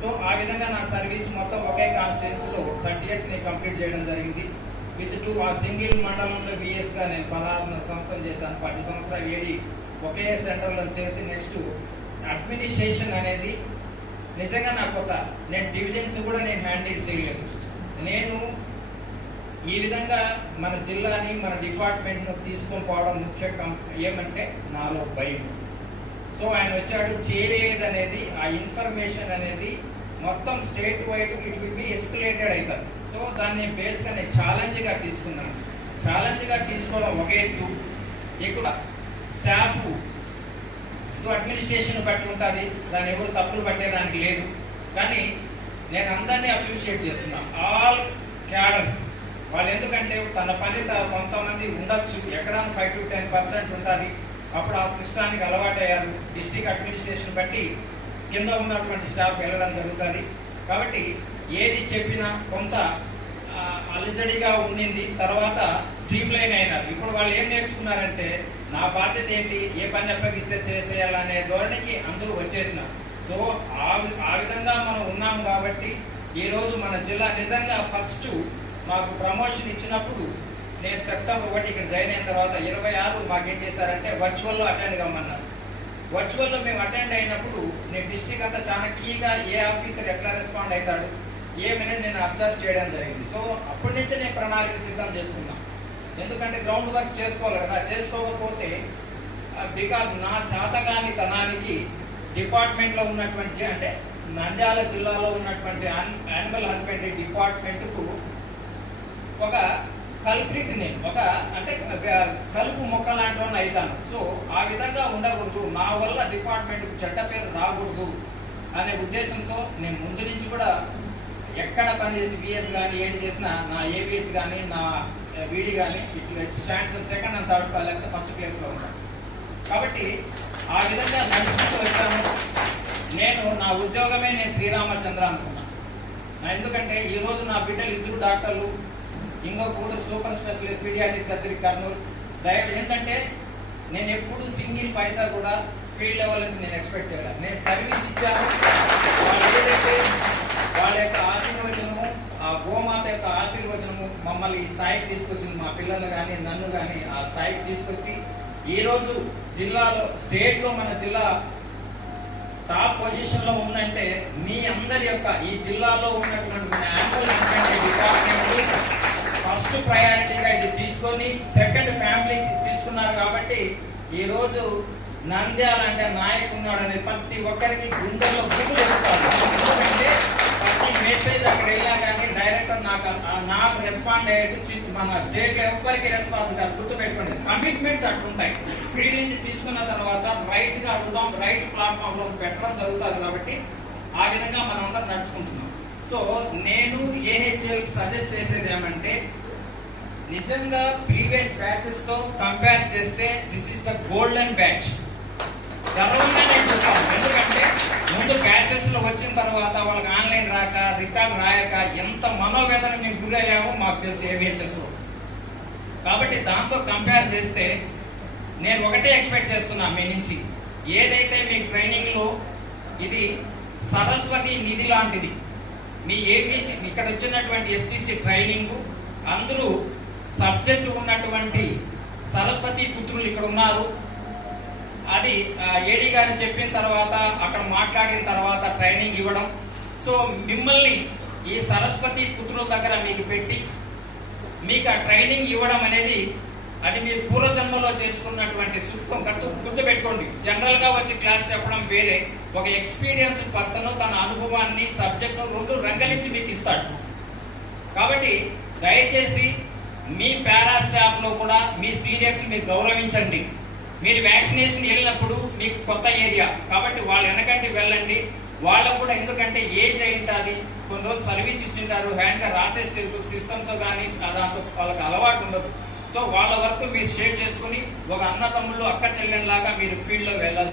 So ఆ విధంగా నా సర్వీస్ మొత్తం ఒకే కాన్స్టిట్యూన్సీలో థర్టీ ఇయర్స్ నేను కంప్లీట్ చేయడం జరిగింది. విత్ టూ ఆ సింగిల్ మండలంలో బిఎస్గా నేను పదహారు సంవత్సరం చేశాను. పది సంవత్సరాలు ఏడి ఒకే సెంటర్లో చేసి నెక్స్ట్ అడ్మినిస్ట్రేషన్ అనేది నిజంగా నా కొత్త నేను డివిజన్స్ కూడా నేను హ్యాండిల్ చేయలేదు. నేను ఈ విధంగా మన జిల్లాని మన డిపార్ట్మెంట్ను తీసుకొని పోవడం ముఖ్య ఏమంటే నాలో భయం. సో ఆయన వచ్చాడు చేయలేదు అనేది ఆ ఇన్ఫర్మేషన్ అనేది మొత్తం state wide it will be escalated అవుతుంది సో దాన్ని బేస్గా నేను ఛాలెంజ్గా తీసుకున్నాను. ఛాలెంజ్గా తీసుకోవడం ఒక ఎత్తు ఇక్కడ స్టాఫ్ అడ్మినిస్ట్రేషన్ బట్టి ఉంటుంది. దాన్ని ఎవరు తప్పులు పట్టేదానికి లేదు. కానీ నేను అందరినీ అప్రిషియేట్ చేస్తున్నా. ఆల్ క్యాడర్స్ వాళ్ళు ఎందుకంటే తన పని కొంతమంది ఉండొచ్చు. ఎక్కడ ఫైవ్ టు టెన్ పర్సెంట్ ఉంటుంది. అప్పుడు ఆ సిస్టానికి అలవాటు అయ్యారు డిస్టిక్ అడ్మినిస్ట్రేషన్ బట్టి కింద ఉన్నటువంటి స్టాఫ్ వెళ్ళడం జరుగుతుంది. కాబట్టి ఏది చెప్పినా కొంత అలజడిగా ఉండింది. తర్వాత స్ట్రీమ్ లైన్ అయినారు. ఇప్పుడు వాళ్ళు ఏం నేర్చుకున్నారంటే నా బాధ్యత ఏంటి? ఏ పని అప్పగిస్తే చేసేయాలనే ధోరణికి అందరూ వచ్చేసినారు. సో ఆ ఆ విధంగా మనం ఉన్నాం కాబట్టి ఈరోజు మన జిల్లా నిజంగా ఫస్ట్ మాకు ప్రమోషన్ ఇచ్చినప్పుడు నేను సెప్టెంబర్ ఒకటి ఇక్కడ జాయిన్ అయిన తర్వాత ఇరవై ఆరు మాకేం చేశారంటే వర్చువల్లో అటెండ్ కమ్మన్నారు. వర్చువల్లో మేము అటెండ్ అయినప్పుడు నేను డిస్టిక్ అంతా చాలా కీగా ఏ ఆఫీసర్ ఎట్లా రెస్పాండ్ అవుతాడు ఏమనేది నేను అబ్జర్వ్ చేయడం జరిగింది. సో అప్పటి నుంచే నేను ప్రణాళిక సిద్ధం చేసుకున్నా. ఎందుకంటే గ్రౌండ్ వర్క్ చేసుకోవాలి కదా. చేసుకోకపోతే బికాజ్ నా చేతగాని తనానికి డిపార్ట్మెంట్లో ఉన్నటువంటి అంటే నంద్యాల జిల్లాలో ఉన్నటువంటి యానిమల్ హస్బెండరీ డిపార్ట్మెంట్కు ఒక కల్ప్రిట్ నేను ఒక అంటే కలుపు మొక్క లాంటి వాడిని అవుతాను సో ఆ విధంగా ఉండకూడదు. నా వల్ల డిపార్ట్మెంట్కి చెడ్డ పేరు రాకూడదు అనే ఉద్దేశంతో నేను ముందు నుంచి కూడా ఎక్కడ పనిచేసి బిఎస్ కానీ ఏడి చేసినా నా ఏబిహెచ్ కానీ నా బీడీ కానీ ఇట్లా స్టాండ్స్ సెకండ్ అండ్ థర్డ్ లేకపోతే ఫస్ట్ ప్లేస్లో ఉంటాను కాబట్టి ఆ విధంగా నడుచుకుంటూ వచ్చాను. నేను నా ఉద్యోగమే నేను శ్రీరామచంద్ర అనుకున్నాను ఎందుకంటే ఈరోజు నా బిడ్డలు ఇద్దరు డాక్టర్లు ఇంకో కూతురు super specialist paediatric surgery Kurnool. దయ ఏంటంటే నేను ఎప్పుడు సింగిల్ పైసా కూడా ఫీల్డ్ లెవెల్ నుంచి నేను ఎక్స్పెక్ట్ చేయలేదు. నేను సర్వీస్ ఇచ్చాను. వాళ్ళు ఏదైతే వాళ్ళ యొక్క ఆశీర్వచనము ఆ గోమాత యొక్క ఆశీర్వచనము మమ్మల్ని ఈ స్థాయికి తీసుకొచ్చింది మా పిల్లలు కానీ నన్ను కానీ ఆ స్థాయికి తీసుకొచ్చి ఈరోజు జిల్లాలో స్టేట్లో మన జిల్లా టాప్ పొజిషన్లో ఉందంటే మీ అందరి యొక్క ఈ జిల్లాలో ఉన్నటువంటి ఫస్ట్ ప్రయారిటీగా ఇది తీసుకొని సెకండ్ ఫ్యామిలీ తీసుకున్నారు కాబట్టి ఈరోజు నంద్యాల అంటే నాయకున్నాడు అనేది ప్రతి ఒక్కరికి గుండెల్లో గుర్తులు ఇస్తారు ఎందుకంటే ప్రతి మెసేజ్ అక్కడ వెళ్ళా కానీ డైరెక్టర్ నాకు నాకు రెస్పాండ్ అయ్యేట్టు మన స్టేట్లో ఎవ్వరికి రెస్పాన్స్ కాదు గుర్తుపెట్టుకోండి. కమిట్మెంట్స్ అట్లుంటాయి. ఫీల్డ్ నుంచి తీసుకున్న తర్వాత రైట్గా అడుగుదాం రైట్ ప్లాట్ఫామ్లో పెట్టడం జరుగుతుంది కాబట్టి ఆ విధంగా మనం అందరం నడుచుకుంటున్నాం. సో నేను ఏహెచ్ఎల్ సజెస్ట్ చేసేది ఏమంటే నిజంగా ప్రీవియస్ బ్యాచెస్తో కంపేర్ చేస్తే this is the golden batch గర్వంగా నేను చెప్తాను. ఎందుకంటే ముందు బ్యాచెస్లో వచ్చిన తర్వాత వాళ్ళకి ఆన్లైన్ రాక రిటర్న్ రాయక ఎంత మనోవేదన మేము గురయ్యామో మాకు తెలుసు ఏవిహెచ్ఎస్ కాబట్టి దాంతో కంపేర్ చేస్తే నేను ఒకటే ఎక్స్పెక్ట్ చేస్తున్నా మీ నుంచి. ఏదైతే మీ ట్రైనింగ్లో ఇది సరస్వతి నిధి లాంటిది మీ ఏపీ ఇక్కడ వచ్చినటువంటి ఎస్టీసీ ట్రైనింగ్ అందరూ సబ్జెక్ట్ ఉన్నటువంటి సరస్వతి పుత్రులు ఇక్కడ ఉన్నారు. అది ఏడీ గారు చెప్పిన తర్వాత అక్కడ మాట్లాడిన తర్వాత ట్రైనింగ్ ఇవ్వడం. సో మిమ్మల్ని ఈ సరస్వతి పుత్రుల దగ్గర మీకు పెట్టి మీకు ఆ ట్రైనింగ్ ఇవ్వడం అనేది అది మీరు పూర్వజన్మలో చేసుకున్నటువంటి సుఖం. కట్టు గుర్తుపెట్టుకోండి పెట్టుకోండి. జనరల్గా వచ్చి క్లాస్ చెప్పడం వేరే. ఒక ఎక్స్పీరియన్స్ పర్సన్ తన అనుభవాన్ని సబ్జెక్టు రెండు రంగలించి మీకు ఇస్తాడు. కాబట్టి దయచేసి మీ పారా స్టాఫ్లో కూడా మీ సీనియర్స్ మీరు గౌరవించండి. మీరు వ్యాక్సినేషన్ వెళ్ళినప్పుడు మీకు కొత్త ఏరియా కాబట్టి వాళ్ళు వెనకంటే వెళ్ళండి. వాళ్ళకు కూడా ఎందుకంటే ఏజ్ అయింటుంది కొన్ని రోజులు సర్వీస్ ఇచ్చింటారు. హ్యాండ్గా రాసేసి తెలుసు సిస్టమ్ కానీ దాంతో వాళ్ళకి అలవాటు ఉండదు. సో వాళ్ళ వర్క్ మీరు షేర్ చేసుకుని ఒక అన్న తమ్ముళ్ళు అక్క చెల్లెంలాగా మీరు ఫీల్డ్లో వెళ్ళాల్సి